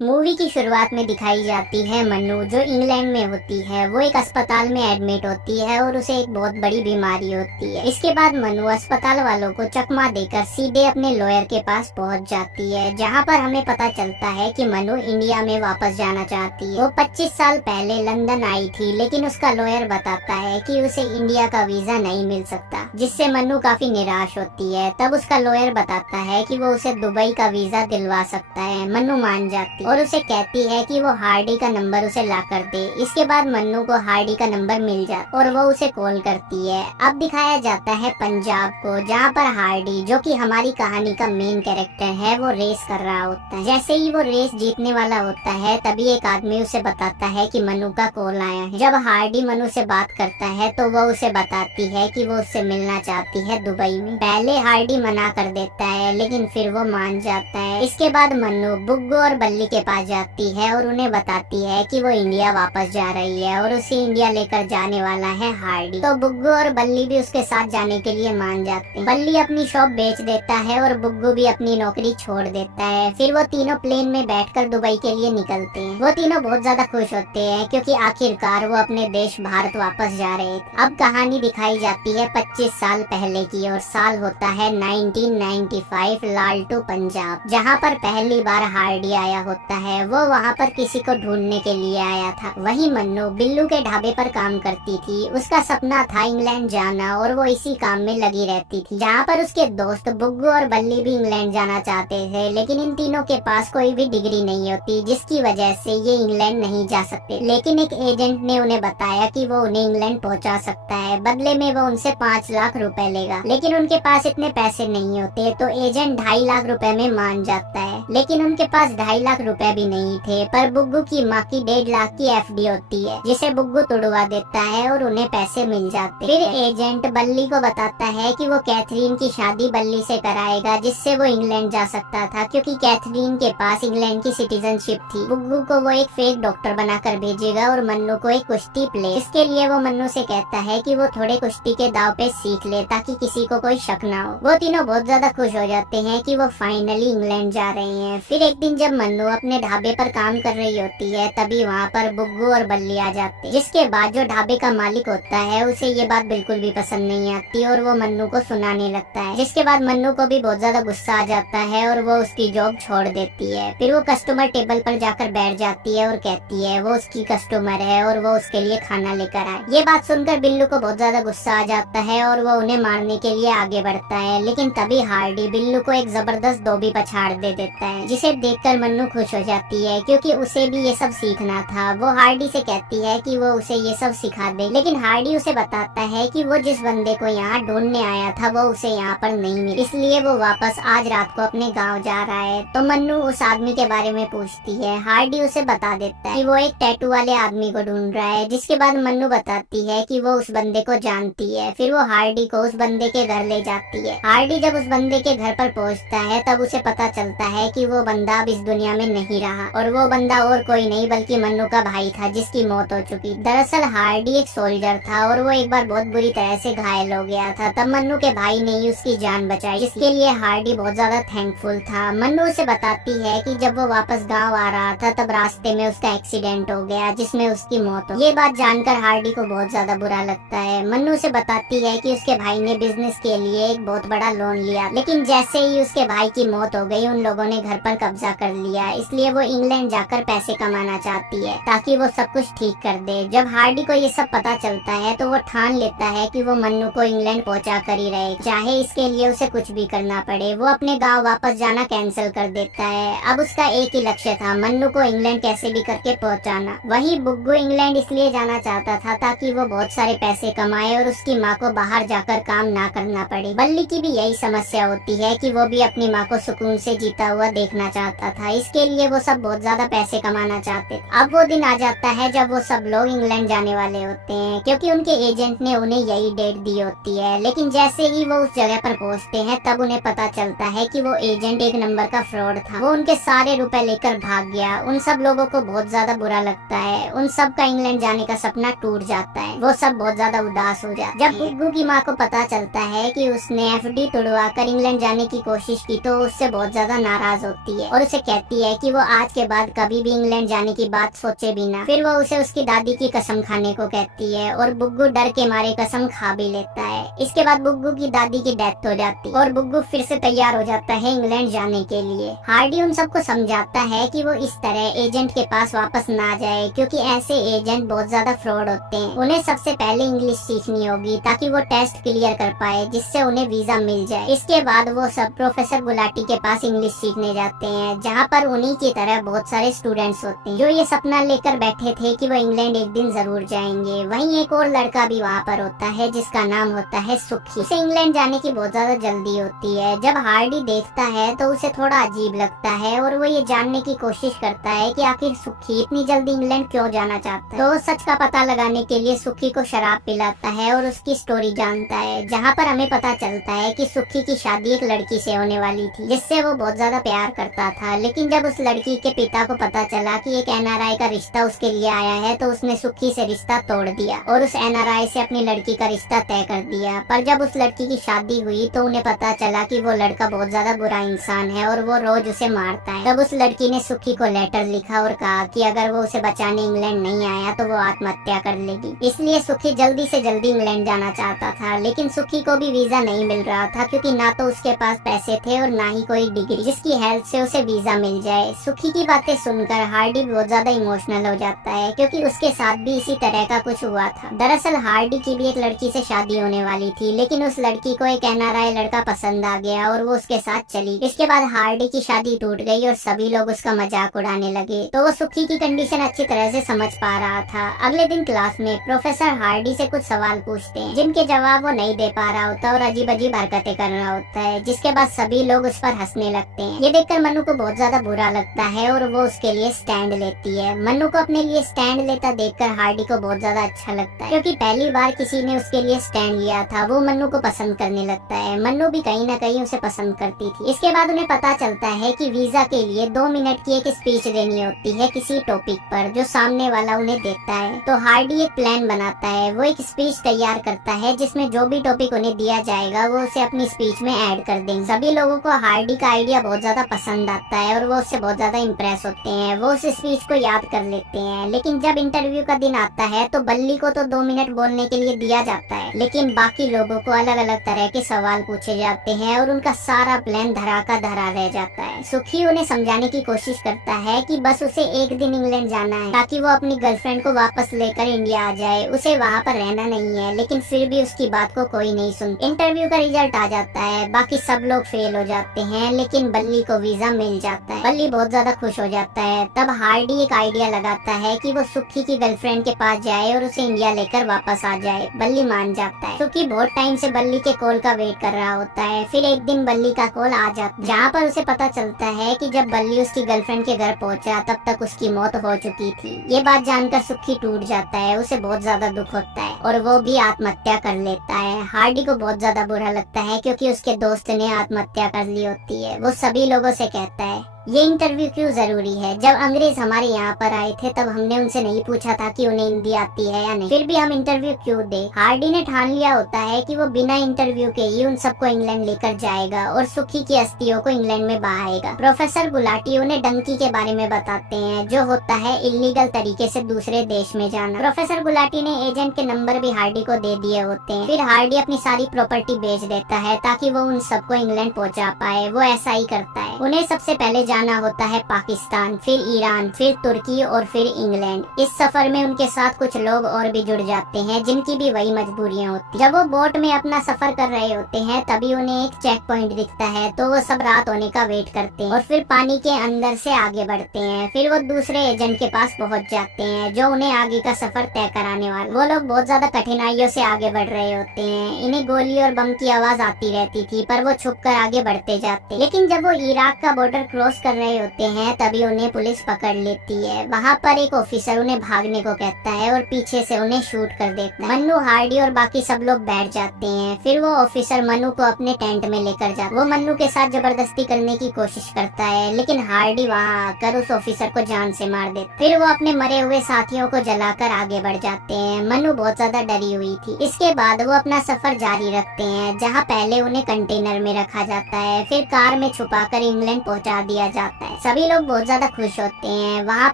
Movie की शुरुआत में दिखाई जाती है मन्नू, जो इंग्लैंड में होती है। वो एक अस्पताल में एडमिट होती है और उसे एक बहुत बड़ी बीमारी होती है। इसके बाद मन्नू अस्पताल वालों को चकमा देकर सीधे अपने लॉयर के पास पहुंच जाती है, जहां पर हमें पता चलता है कि मन्नू इंडिया में वापस जाना चाहती है। वो 25 साल पहले लंदन आई थी, लेकिन उसका लॉयर बताता है कि उसे इंडिया का वीजा नहीं मिल सकता, जिससे मन्नू काफी निराश होती है। तब उसका लॉयर बताता है कि वो उसे दुबई का वीजा दिलवा सकता है। मन्नू मान जाती और उसे कहती है कि वो हार्डी का नंबर उसे ला कर दे। इसके बाद मन्नू को हार्डी का नंबर मिल जाता और वो उसे कॉल करती है। अब दिखाया जाता है पंजाब को, जहाँ पर हार्डी, जो कि हमारी कहानी का मेन कैरेक्टर है, वो रेस कर रहा होता है। जैसे ही वो रेस जीतने वाला होता है, तभी एक आदमी उसे बताता है कि मन्नू का कॉल आया है। जब हार्डी मन्नू से बात करता है तो वो उसे बताती है कि वो उससे मिलना चाहती है दुबई में। पहले हार्डी मना कर देता है, लेकिन फिर वो मान जाता है। इसके बाद मन्नू बुग्गू और बल्ली के पास जाती है और उन्हें बताती है कि वो इंडिया वापस जा रही है और उसे इंडिया लेकर जाने वाला है हार्डी। तो बुग्गू और बल्ली भी उसके साथ जाने के लिए मान जाते हैं। बल्ली अपनी शॉप बेच देता है और बुग्गू भी अपनी नौकरी छोड़ देता है। फिर वो तीनों प्लेन में बैठकर दुबई के लिए निकलते हैं। वो तीनों बहुत ज्यादा खुश होते हैं, क्योंकि आखिरकार वो अपने देश भारत वापस जा रहे थे। अब कहानी दिखाई जाती है 25 साल पहले की, और साल होता है 1995, लालटू पंजाब, जहाँ पर पहली बार हार्डी आया होता है। वो वहाँ पर किसी को ढूंढने के लिए आया था। वही मन्नू बिल्लू के ढाबे पर काम करती थी। उसका सपना था इंग्लैंड जाना, और वो इसी काम में लगी रहती थी। जहाँ पर उसके दोस्त बुग्गू और बल्ली भी इंग्लैंड जाना चाहते थे, लेकिन इन तीनों के पास कोई भी डिग्री नहीं होती, जिसकी वजह से ये इंग्लैंड नहीं जा सकते। लेकिन एक एजेंट ने उन्हें बताया कि वो उन्हें इंग्लैंड पहुँचा सकता है, बदले में वो उनसे 5 लाख रुपए लेगा। लेकिन उनके पास इतने पैसे नहीं होते, तो एजेंट 2.5 लाख रुपए में मान जाता है। लेकिन उनके पास 2.5 लाख रुपए भी नहीं थे, पर बुग्गू की माँ की 1.5 लाख की एफडी होती है, जिसे बुग्गू तुड़वा देता है और उन्हें पैसे मिल जाते। फिर एजेंट बल्ली को बताता है कि वो कैथरीन की शादी बल्ली से कराएगा, जिससे वो इंग्लैंड जा सकता था, क्योंकि कैथरीन के पास इंग्लैंड की सिटीजनशिप थी। बुग्गू को वो एक फेक डॉक्टर बनाकर भेजेगा और मन्नू को एक कुश्ती प्ले। इसके लिए वो मन्नू से कहता है कि वो थोड़े कुश्ती के दाव पे सीख ले, ताकि किसी को कोई शक ना हो। वो तीनों बहुत ज्यादा खुश हो जाते हैं कि वो फाइनली इंग्लैंड जा रहे हैं। फिर एक दिन जब मन्नू अपने ढाबे पर काम कर रही होती है, तभी वहाँ पर बुग्गू और बल्ली आ जाते। जिसके बाद जो ढाबे का मालिक होता है, उसे ये बात बिल्कुल भी पसंद नहीं आती और वो मन्नू को सुनाने लगता है। जिसके बाद मन्नू को भी बहुत ज्यादा गुस्सा आ जाता है और वो उसकी जॉब छोड़ देती है। फिर वो कस्टमर टेबल पर जाकर बैठ जाती है और कहती है वो उसकी कस्टमर है और वो उसके लिए खाना लेकर आए। ये बात सुनकर बिल्लू को बहुत ज्यादा गुस्सा आ जाता है और वो उन्हें मारने के लिए आगे बढ़ता है। लेकिन तभी हार्डी बिल्लू को एक जबरदस्त धोबी पछाड़ दे देता है, जिसे देखकर मन्नू खुश हो जाती है, क्योंकि उसे भी ये सब सीखना था। वो हार्डी से कहती है कि वो उसे ये सब सिखा दे, लेकिन हार्डी उसे बताता है कि वो जिस बंदे को यहाँ ढूंढने आया था, वो उसे यहाँ पर नहीं मिला, इसलिए वो वापस आज रात को अपने गाँव जा रहा है। तो मन्नू उस आदमी के बारे में पूछती है। हार्डी उसे बता देता है कि वो एक टैटू वाले आदमी को ढूंढ रहा है। जिसके बाद मन्नू बताती है कि वो उस बंदे को जानती है। फिर वो हार्डी को उस बंदे के घर ले जाती है। हार्डी जब उस बंदे के घर पर पहुँचता है, तब उसे पता चलता है कि वो बंदा अब इस दुनिया में नहीं रहा, और वो बंदा और कोई नहीं बल्कि मन्नू का भाई था, जिसकी मौत हो चुकी। दरअसल हार्डी एक सोल्जर था और वो एक बार बहुत बुरी तरह से घायल हो गया था। तब मन्नू के भाई ने ही उसकी जान बचाई, जिसके लिए हार्डी बहुत ज्यादा थैंकफुल था। मन्नू उसे बताती है कि जब वो वापस गाँव आ रहा था, तब रास्ते में उसका एक्सीडेंट हो गया, जिसमें उसकी मौत हो। ये बात जानकर हार्डी को बहुत ज्यादा बुरा लगता है। मन्नू उसे बताती है कि उसके भाई ने बिजनेस के लिए एक बहुत बड़ा लोन लिया, लेकिन जैसे ही उसके भाई की मौत हो गई, उन लोगों ने घर पर कब्जा कर लिया। इसलिए वो इंग्लैंड जाकर पैसे कमाना चाहती है, ताकि वो सब कुछ ठीक कर दे। जब हार्डी को ये सब पता चलता है, तो वो ठान लेता है कि वो मन्नू को इंग्लैंड पहुंचा कर ही रहे, चाहे इसके लिए उसे कुछ भी करना पड़े। वो अपने गांव वापस जाना कैंसिल कर देता है। अब उसका एक ही लक्ष्य था, मन्नू को इंग्लैंड कैसे भी करके पहुंचाना। वहीं बुग्गू इंग्लैंड इसलिए जाना चाहता था ताकि वो बहुत सारे पैसे कमाए और उसकी माँ को बाहर जाकर काम ना करना पड़े। बल्ली की भी यही समस्या होती है कि वो भी अपनी माँ को सुकून से जीता हुआ देखना चाहता था। इसके लिए वो सब बहुत ज्यादा पैसे कमाना चाहते थे। अब वो दिन आ जाता है जब वो सब लोग इंग्लैंड जाने वाले होते हैं, क्योंकि उनके एजेंट ने उन्हें यही डेट दी होती है। लेकिन जैसे ही वो उस जगह पर पहुंचते हैं, तब उन्हें पता चलता है कि वो एजेंट एक नंबर का फ्रॉड था। वो उनके सारे रुपए लेकर भाग गया। उन सब लोगों को बहुत ज्यादा बुरा लगता है। उन सब का इंग्लैंड जाने का सपना टूट जाता है। वो सब बहुत ज्यादा उदास हो जाते हैं। जब बुग्गू की माँ को पता चलता है कि उसने एफडी तुड़वा कर इंग्लैंड जाने की कोशिश की, तो उससे बहुत ज्यादा नाराज होती है और उसे कहती है कि कि वो आज के बाद कभी भी इंग्लैंड जाने की बात सोचे भी ना। फिर वो उसे उसकी दादी की कसम खाने को कहती है और बुग्गू डर के मारे कसम खा भी लेता है। इसके बाद बुग्गू की दादी की डेथ हो जाती है और बुग्गू फिर से तैयार हो जाता है इंग्लैंड जाने के लिए। हार्डी उन सबको समझाता है कि वो इस तरह एजेंट के पास वापस ना जाए, क्योंकि ऐसे एजेंट बहुत ज्यादा फ्रॉड होते हैं। उन्हें सबसे पहले इंग्लिश सीखनी होगी ताकि वो टेस्ट क्लियर कर पाए, जिससे उन्हें वीजा मिल जाए। इसके बाद वो सब प्रोफेसर गुलाटी के पास इंग्लिश सीखने जाते हैं, जहाँ पर उन्हीं की तरह बहुत सारे स्टूडेंट्स होते हैं जो ये सपना लेकर बैठे थे कि वो इंग्लैंड एक दिन जरूर जाएंगे। वहीं एक और लड़का भी वहाँ पर होता है जिसका नाम होता है सुखी। उसे इंग्लैंड जाने की बहुत ज्यादा जल्दी होती है। जब हार्डी देखता है तो उसे थोड़ा अजीब लगता है और वो ये जानने की कोशिश करता है कि आखिर सुखी इतनी जल्दी इंग्लैंड क्यों जाना चाहता है। तो सच का पता लगाने के लिए सुखी को शराब पिलाता है और उसकी स्टोरी जानता है, जहाँ पर हमें पता चलता है कि सुखी की शादी एक लड़की से होने वाली थी जिससे वो बहुत ज्यादा प्यार करता था। लेकिन जब उस लड़की के पिता को पता चला कि एक एनआरआई का रिश्ता उसके लिए आया है तो उसने सुखी से रिश्ता तोड़ दिया और उस एनआरआई से अपनी लड़की का रिश्ता तय कर दिया। पर जब उस लड़की की शादी हुई तो उन्हें पता चला कि वो लड़का बहुत ज्यादा बुरा इंसान है और वो रोज उसे मारता है। तब उस लड़की ने सुखी को लेटर लिखा और कहा कि अगर वो उसे बचाने इंग्लैंड नहीं आया तो वो आत्महत्या कर लेगी। इसलिए सुखी जल्दी से जल्दी इंग्लैंड जाना चाहता था, लेकिन सुखी को भी वीजा नहीं मिल रहा था, क्योंकि ना तो उसके पास पैसे थे और ना ही कोई डिग्री जिसकी हेल्प से उसे वीजा मिल जाए। सुखी की बातें सुनकर हार्डी बहुत ज्यादा इमोशनल हो जाता है, क्योंकि उसके साथ भी इसी तरह का कुछ हुआ था। दरअसल हार्डी की भी एक लड़की से शादी होने वाली थी, लेकिन उस लड़की को एक एनआरआई लड़का पसंद आ गया और वो उसके साथ चली। इसके बाद हार्डी की शादी टूट गई और सभी लोग उसका मजाक उड़ाने लगे। तो वो सुखी की कंडीशन अच्छी तरह से समझ पा रहा था। अगले दिन क्लास में प्रोफेसर हार्डी से कुछ सवाल पूछते हैं जिनके जवाब वो नहीं दे पा रहा होता और अजीब अजीब हरकतें कर रहा होता है, जिसके बाद सभी लोग उस पर हंसने लगते हैं। ये देखकर मन्नू को बहुत ज्यादा बुरा लगता है और वो उसके लिए स्टैंड लेती है। मन्नू को अपने लिए स्टैंड लेता देखकर हार्डी को बहुत ज्यादा अच्छा लगता है, क्योंकि पहली बार किसी ने उसके लिए स्टैंड लिया था। वो मन्नू को पसंद करने लगता है। मन्नू भी कहीं न कहीं उसे पसंद करती थी। इसके बाद उन्हें पता चलता है कि वीजा के लिए 2 मिनट की एक स्पीच देनी होती है किसी टॉपिक पर जो सामने वाला उन्हें देता है। तो हार्डी एक प्लान बनाता है। वो एक स्पीच तैयार करता है जिसमें जो भी टॉपिक उन्हें दिया जाएगा वो उसे अपनी स्पीच में ऐड कर देंगे। सभी लोगों को हार्डी का आइडिया बहुत ज्यादा पसंद आता है और वो उससे बहुत ज्यादा इम्प्रेस होते हैं। वो उस स्पीच को याद कर लेते हैं। लेकिन जब इंटरव्यू का दिन आता है तो बल्ली को तो 2 मिनट बोलने के लिए दिया जाता है, लेकिन बाकी लोगों को अलग अलग तरह के सवाल पूछे जाते हैं और उनका सारा प्लान धरा का धरा रह जाता है। सुखी उन्हें समझाने की कोशिश करता है कि बस उसे एक दिन इंग्लैंड जाना है ताकि वो अपनी गर्लफ्रेंड को वापस लेकर इंडिया आ जाए। उसे वहाँ पर रहना नहीं है, लेकिन फिर भी उसकी बात को कोई नहीं सुनता। इंटरव्यू का रिजल्ट आ जाता है, बाकी सब लोग फेल हो जाते हैं, लेकिन बल्ली को वीजा मिल जाता है। बल्ली बहुत ज्यादा खुश हो जाता है। तब हार्डी एक आइडिया लगाता है कि वो सुखी की गर्लफ्रेंड के पास जाए और उसे इंडिया लेकर वापस आ जाए। बल्ली मान जाता है। सुखी बहुत टाइम से बल्ली के कॉल का वेट कर रहा होता है। फिर एक दिन बल्ली का कॉल आ जाता है, जहाँ पर उसे पता चलता है कि जब बल्ली उसकी गर्लफ्रेंड के घर पहुंचा तब तक उसकी मौत हो चुकी थी। ये बात जानकर सुखी टूट जाता है। उसे बहुत ज्यादा दुख होता है और वो भी आत्महत्या कर लेता है। हार्डी को बहुत ज्यादा बुरा लगता है, क्योंकि उसके दोस्त ने आत्महत्या कर ली होती है। वो सभी लोगों से कहता है, ये इंटरव्यू क्यों जरूरी है? जब अंग्रेज हमारे यहाँ पर आए थे तब हमने उनसे नहीं पूछा था कि उन्हें हिंदी आती है या नहीं, फिर भी हम इंटरव्यू क्यों दे? हार्डी ने ठान लिया होता है कि वो बिना इंटरव्यू के ही उन सबको इंग्लैंड लेकर जाएगा और सुखी की अस्थियों को इंग्लैंड में बहाएगा। प्रोफेसर गुलाटी उन्हें डंकी के बारे में बताते हैं, जो होता है इलीगल तरीके से दूसरे देश में जाना। प्रोफेसर गुलाटी ने एजेंट के नंबर भी हार्डी को दे दिए होते हैं। फिर हार्डी अपनी सारी प्रॉपर्टी बेच देता है ताकि वो उन सबको इंग्लैंड पहुँचा पाए। वो ऐसा ही करता है। उन्हें सबसे पहले जाना होता है पाकिस्तान, फिर ईरान, फिर तुर्की और फिर इंग्लैंड। इस सफर में उनके साथ कुछ लोग और भी जुड़ जाते हैं जिनकी भी वही मजबूरियां होती। जब वो बोट में अपना सफर कर रहे होते हैं तभी उन्हें एक चेक पॉइंट दिखता है, तो वो सब रात होने का वेट करते हैं और फिर पानी के अंदर से आगे बढ़ते हैं। फिर वो दूसरे एजेंट के पास पहुंच जाते हैं जो उन्हें आगे का सफर तय कराने वाले। वो लोग बहुत ज्यादा कठिनाइयों से आगे बढ़ रहे होते हैं। इन्हें गोली और बम की आवाज आती रहती थी, पर वो छुप कर आगे बढ़ते जाते। लेकिन जब वो इराक का बॉर्डर क्रॉस कर रहे होते हैं तभी उन्हें पुलिस पकड़ लेती है। वहाँ पर एक ऑफिसर उन्हें भागने को कहता है और पीछे से उन्हें शूट कर देता है। मन्नू, हार्डी और बाकी सब लोग बैठ जाते हैं। फिर वो ऑफिसर मन्नू को अपने टेंट में लेकर जाता है। वो मन्नू के साथ जबरदस्ती करने की कोशिश करता है, लेकिन हार्डी वहाँ आकर उस ऑफिसर को जान से मार देता है। फिर वो अपने मरे हुए साथियों को जलाकर आगे बढ़ जाते हैं। मन्नू बहुत ज्यादा डरी हुई थी। इसके बाद वो अपना सफर जारी रखते हैं, जहाँ पहले उन्हें कंटेनर में रखा जाता है, फिर कार में छुपाकर इंग्लैंड पहुँचा दिया जाता है। सभी लोग बहुत ज्यादा खुश होते हैं। वहाँ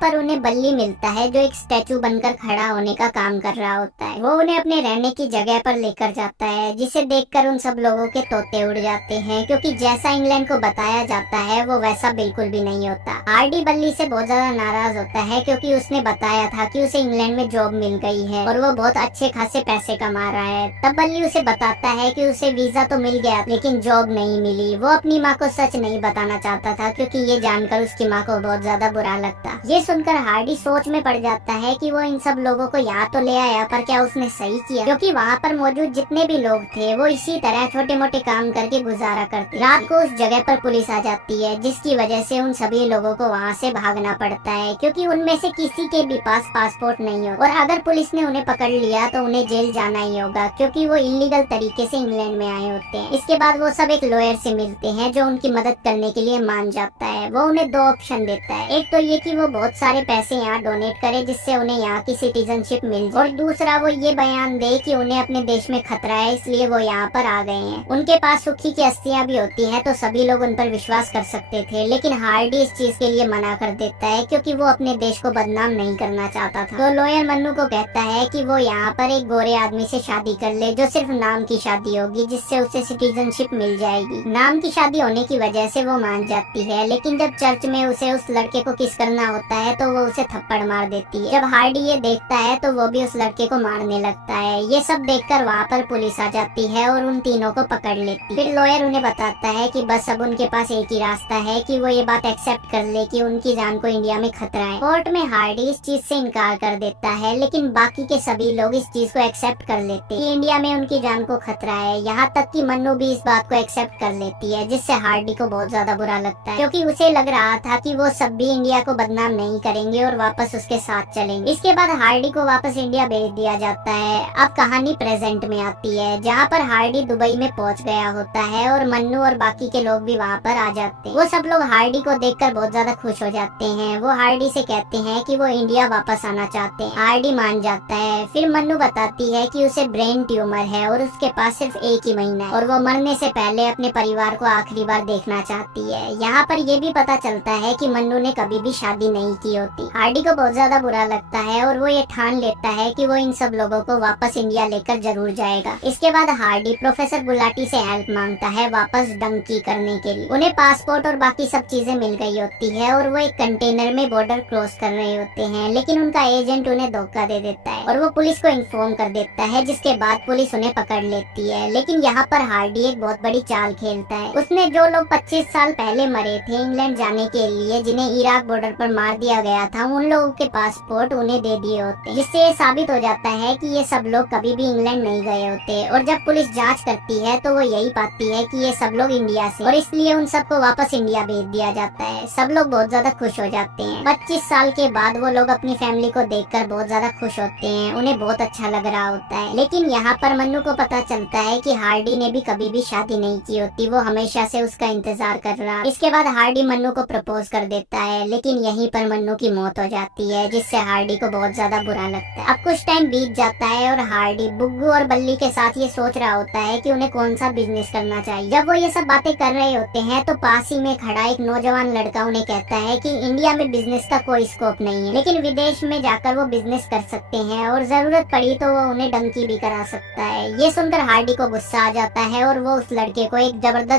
पर उन्हें बल्ली मिलता है जो एक स्टैचू बनकर खड़ा होने का काम कर रहा होता है। वो उन्हें अपने रहने की जगह पर लेकर जाता है, जिसे देखकर उन सब लोगों के तोते उड़ जाते हैं, क्योंकि जैसा इंग्लैंड को बताया जाता है वो वैसा बिल्कुल भी नहीं होता। हार्डी बल्ली से बहुत ज्यादा नाराज होता है, क्योंकि उसने बताया था कि उसे इंग्लैंड में जॉब मिल गई है और वो बहुत अच्छे खासे पैसे कमा रहा है। तब बल्ली उसे बताता है कि उसे वीजा तो मिल गया लेकिन जॉब नहीं मिली। वो अपनी माँ को सच नहीं बताना चाहता था, क्योंकि ये जानकर उसकी माँ को बहुत ज्यादा बुरा लगता। ये सुनकर हार्डी सोच में पड़ जाता है कि वो इन सब लोगों को यहाँ तो ले आया, पर क्या उसने सही किया? क्योंकि वहाँ पर मौजूद जितने भी लोग थे वो इसी तरह छोटे मोटे काम करके गुजारा करते। रात को उस जगह पर पुलिस आ जाती है, जिसकी वजह से उन सभी लोगों को वहाँ से भागना पड़ता है, क्योंकि उनमें से किसी के भी पास पासपोर्ट नहीं हो, और अगर पुलिस ने उन्हें पकड़ लिया तो उन्हें जेल जाना ही होगा, क्योंकि वो इलीगल तरीके से इंग्लैंड में आए होते हैं। इसके बाद वो सब एक लॉयर से मिलते हैं जो उनकी मदद करने के लिए मान जाता है। वो उन्हें दो ऑप्शन देता है, एक तो ये कि वो बहुत सारे पैसे यहाँ डोनेट करे जिससे उन्हें यहाँ की सिटीजनशिप मिल जाए, और दूसरा वो ये बयान दे कि उन्हें अपने देश में खतरा है इसलिए वो यहाँ पर आ गए हैं। उनके पास सुखी की अस्थियां भी होती हैं, तो सभी लोग उन पर विश्वास कर सकते थे, लेकिन हार्डी इस चीज के लिए मना कर देता है, क्योंकि वो अपने देश को बदनाम नहीं करना चाहता था। तो लॉयर मन्नू को कहता है कि वो यहाँ पर एक गोरे आदमी से शादी कर ले, जो सिर्फ नाम की शादी होगी, जिससे उसे सिटीजनशिप मिल जाएगी। नाम की शादी होने की वजह से वो मान जाती है, लेकिन जब चर्च में उसे उस लड़के को किस करना होता है तो वो उसे थप्पड़ मार देती है। जब हार्डी ये देखता है तो वो भी उस लड़के को मारने लगता है। ये सब देखकर वहाँ पर पुलिस आ जाती है और उन तीनों को पकड़ लेती है। फिर लॉयर उन्हें बताता है कि बस अब उनके पास एक ही रास्ता है कि वो ये बात एक्सेप्ट कर ले कि उनकी जान को इंडिया में खतरा है। कोर्ट में हार्डी इस चीज से इनकार कर देता है, लेकिन बाकी के सभी लोग इस चीज को एक्सेप्ट कर लेते हैं कि इंडिया में उनकी जान को खतरा है। यहाँ तक कि मन्नू भी इस बात को एक्सेप्ट कर लेती है, जिससे हार्डी को बहुत ज्यादा बुरा लगता है, क्योंकि उसे लग रहा था कि वो सब भी इंडिया को बदनाम नहीं करेंगे और वापस उसके साथ चलेंगे। इसके बाद हार्डी को वापस इंडिया भेज दिया जाता है। अब कहानी प्रेजेंट में आती है, जहाँ पर हार्डी दुबई में पहुँच गया होता है और मन्नू और बाकी के लोग भी वहाँ पर आ जाते हैं। वो सब लोग हार्डी को देखकर बहुत ज्यादा खुश हो जाते हैं। वो हार्डी से कहते हैं कि वो इंडिया वापस आना चाहते हैं। हार्डी मान जाता है। फिर मन्नू बताती है कि उसे ब्रेन ट्यूमर है और उसके पास सिर्फ एक ही महीना है, और वो मरने से पहले अपने परिवार को आखिरी बार देखना चाहती है। यहाँ पर ये भी पता चलता है कि मन्नू ने कभी भी शादी नहीं की होती। हार्डी को बहुत ज्यादा बुरा लगता है और वो ये ठान लेता है कि वो इन सब लोगों को वापस इंडिया लेकर जरूर जाएगा। इसके बाद हार्डी प्रोफेसर गुलाटी से हेल्प मांगता है वापस डंकी करने के लिए। उन्हें पासपोर्ट और बाकी सब चीजें मिल गई होती है और वो एक कंटेनर में बॉर्डर क्रॉस कर रहे होते हैं, लेकिन उनका एजेंट उन्हें धोखा दे देता है और वो पुलिस को इन्फॉर्म कर देता है, जिसके बाद पुलिस उन्हें पकड़ लेती है। लेकिन यहाँ पर हार्डी एक बहुत बड़ी चाल खेलता है। उसने जो लोग 25 साल पहले मरे थे इंग्लैंड जाने के लिए, जिन्हें इराक बॉर्डर पर मार दिया गया था, उन लोगों के पासपोर्ट उन्हें दे दिए होते, जिससे ये साबित हो जाता है कि ये सब लोग कभी भी इंग्लैंड नहीं गए होते। और जब पुलिस जांच करती है तो वो यही पाती है कि ये सब लोग इंडिया से, और इसलिए उन सबको वापस इंडिया भेज दिया जाता है। सब लोग बहुत ज्यादा खुश हो जाते हैं। 25 साल के बाद वो लोग अपनी फैमिली को देखकर बहुत ज्यादा खुश होते हैं। उन्हें बहुत अच्छा लग रहा होता है। लेकिन यहाँ पर मन्नू को पता चलता है कि हार्डी ने भी कभी भी शादी नहीं की होती। वो हमेशा से उसका इंतजार कर रहा। इसके बाद हार्डी मन्नू को प्रपोज कर देता है, लेकिन यहीं पर मन्नू की मौत हो जाती है, जिससे हार्डी को बहुत ज्यादा बुरा लगता है। अब कुछ टाइम बीत जाता है और हार्डी बुग्गू और बल्ली के साथ ये सोच रहा होता है कि उन्हें कौन सा बिजनेस करना चाहिए। जब वो ये सब बातें कर रहे होते हैं तो पास ही में खड़ा एक नौजवान लड़का उन्हें कहता है कि इंडिया में बिजनेस का कोई स्कोप नहीं है, लेकिन विदेश में जाकर वो बिजनेस कर सकते हैं और जरूरत पड़ी तो वो उन्हें डंकी भी करा सकता है। ये सुनकर हार्डी को गुस्सा आ जाता है और वो उस लड़के को एक जबरदस्त